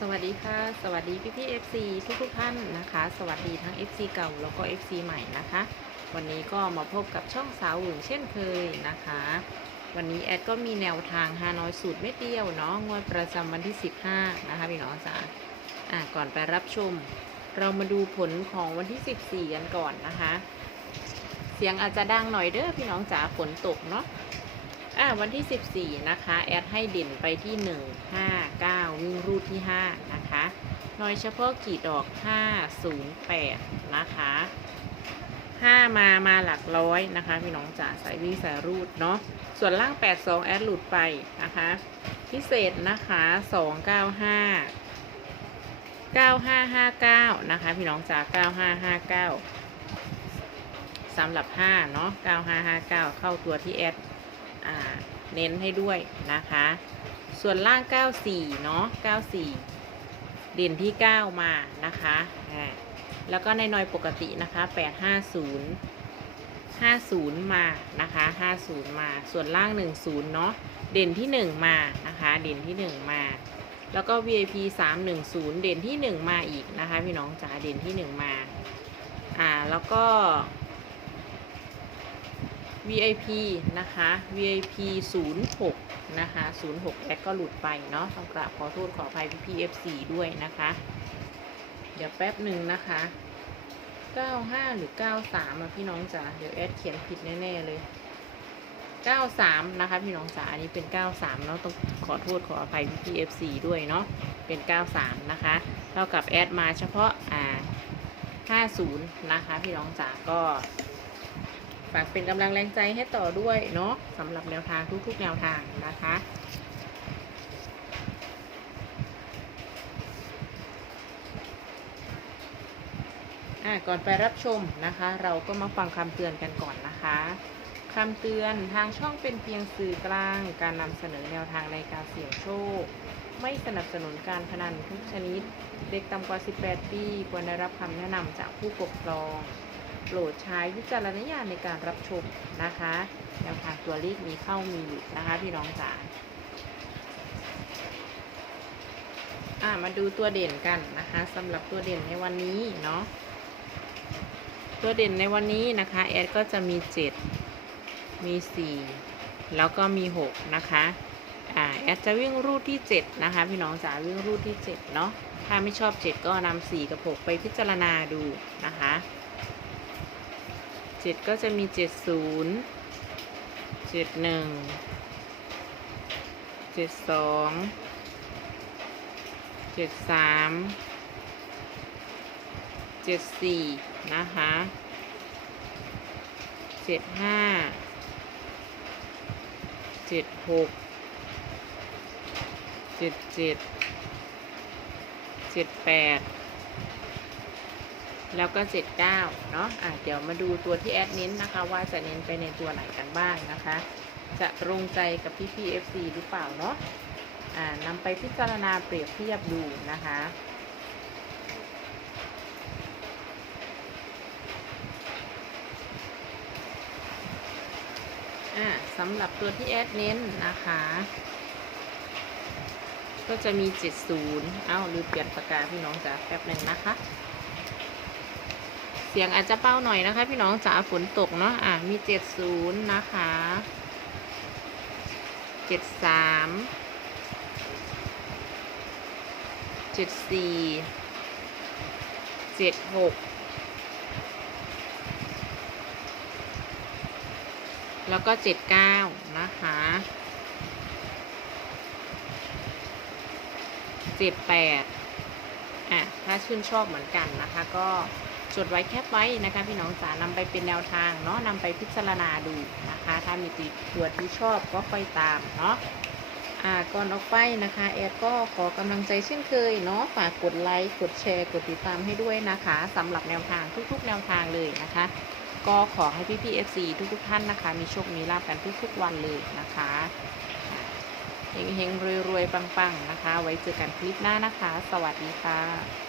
สวัสดีค่ะ สวัสดีพี่พี่ๆ FC ทุกทุกท่านนะคะ สวัสดีทั้ง FC เก่าแล้วก็ FC ใหม่นะคะ วันนี้ก็มาพบกับช่องสาวหวึงเช่นเคยนะคะ วันนี้แอดก็มีแนวทางฮานอยสูตรเม็ดเดียวเนาะงวดประจำวันที่ 15 นะคะพี่น้องจ๋าอะก่อนไปรับชม เรามาดูผลของวันที่ 14 กันก่อนนะคะ เสียงอาจจะดังหน่อยเด้อพี่น้องจ๋าฝนตกเนาะ อ่าวันที่ 14 นะคะ แอดให้เด่นไปที่ 1 5 9 วิ่งรูดที่ 5 นะคะน้อยเฉพาะขีดดอก 508 นะคะ 5 มามาหลักร้อยนะคะ พี่น้องจ๋าสายวิ่งสายรูดเนาะส่วนล่าง 82 แอดหลุดไปนะคะ พิเศษนะคะ 295 9559 นะคะ พี่น้องจ๋า9559สำหรับ 5 เนาะ9559 เข้าตัวที่แอด เน้นให้ด้วยนะคะ ส่วนล่าง 94 เนาะ94 เด่นที่ 9 มานะคะแล้วก็ในนอยปกตินะคะ 850 50 มานะคะ 50 มา ส่วนล่าง 10 เนาะ เด่นที่ 1 มานะคะ เด่นที่ 1 มา แล้วก็ VIP 310 เด่นที่ 1 มาอีกนะคะ พี่น้องจ๋า เด่นที่ 1 มา อ่า แล้วก็ VIP นะคะ VIP 06 นะคะ 06แอดก็หลุดไปเนาะต้องกราบขอโทษขออภัยพี่พี่ FC ด้วยนะคะ เดี๋ยวแป๊บหนึ่งนะคะ 95 หรือ 93อะพี่น้องจ๋าเดี๋ยวแอดเขียนผิดแน่ ๆ เลย 93 นะคะ พี่น้องจ๋าอันนี้เป็น 93 เนาะต้องขอโทษขออภัยพี่พี่ FC ด้วยเนาะเป็น 93 นะคะเท่ากับแอดมาเฉพาะอ่า50 นะคะ พี่น้องจ๋าก็ ฝากเป็นกำลังแรงใจให้ต่อด้วยเนาะสำหรับแนวทางทุกๆ แนวทางนะคะก่อนไปรับชมนะคะ เราก็มาฟังคำเตือนกันก่อนนะคะคำเตือนทางช่องเป็นเพียงสื่อกลาง การนำเสนอแนวทางในการเสี่ยงโชค ไม่สนับสนุนการพนันทุกชนิด เด็กต่ำกว่า 18 ปี ควรได้รับคำแนะนำจากผู้ปกครอง โปรดใช้วิจารณญาณในการรับชมนะคะแนวทางตัวเลขมีเข้ามีหลุดนะคะพี่น้องจ๋าอะมาดูตัวเด่นกันนะคะสำหรับตัวเด่นในวันนี้เนาะตัวเด่นในวันนี้นะคะแอดก็จะมี 7 มี 4 แล้วก็มี6นะคะอ่าแอดจะวิ่งรูดที่ 7 นะคะ พี่น้องจ๋าวิ่งรูดที่ 7 เนาะถ้าไม่ชอบ 7 ก็นำ4 กับ 6 ไปพิจารณาดูนะคะ 7ก็จะมี70 71 72 73 74นะคะเจ็ดห้าเจ็ดหกเจ็ดเจ็ดเจ็ดแปด แล้วก็เจ็ดเก้าเนาะอะเดี๋ยวมาดูตัวที่แอดเน้นนะคะ ว่าจะเน้นไปในตัวไหนกันบ้างนะคะ จะตรงใจกับพี่พี่ FC หรือเปล่าเนาะอ่านำไปพิจารณาเปรียบเทียบดูนะคะอ่าสำหรับตัวที่แอดเน้นนะคะ ก็จะมี 70 เอ้าลืมเปลี่ยนปากกาพี่น้องจ๋าแป๊บหนึ่งนะคะ สียงอาจจะเป้าหน่อยนะคะ พี่น้องจ๋าฝนตกเนาะอ่ามี70นย์นะคะ73 74 76แล้วก็79นะคะ78อะถ้าชื่นชอบเหมือนกันนะคะก็ จดไว้แคปไว้นะคะ พี่น้องจ๋านำไปเป็นแนวทางเนาะนำไปพิจารณาดูนะคะ ถ้ามีติดตัวที่ชอบก็ค่อยตามเนาะอ่าก่อนออกไปนะคะแอดก็ขอกำลังใจเช่นเคยเนาะฝากกดไลค์กดแชร์กดติดตามให้ด้วยนะคะสำหรับแนวทางทุกๆ แนวทางเลยนะคะ ก็ขอให้พี่พี่ FC ทุกๆท่านนะคะ มีโชคมีลาบกันทุกๆวันเลยนะคะเฮงๆรวยๆปังๆนะคะ ไว้เจอกันคลิปหน้านะคะ สวัสดีค่ะ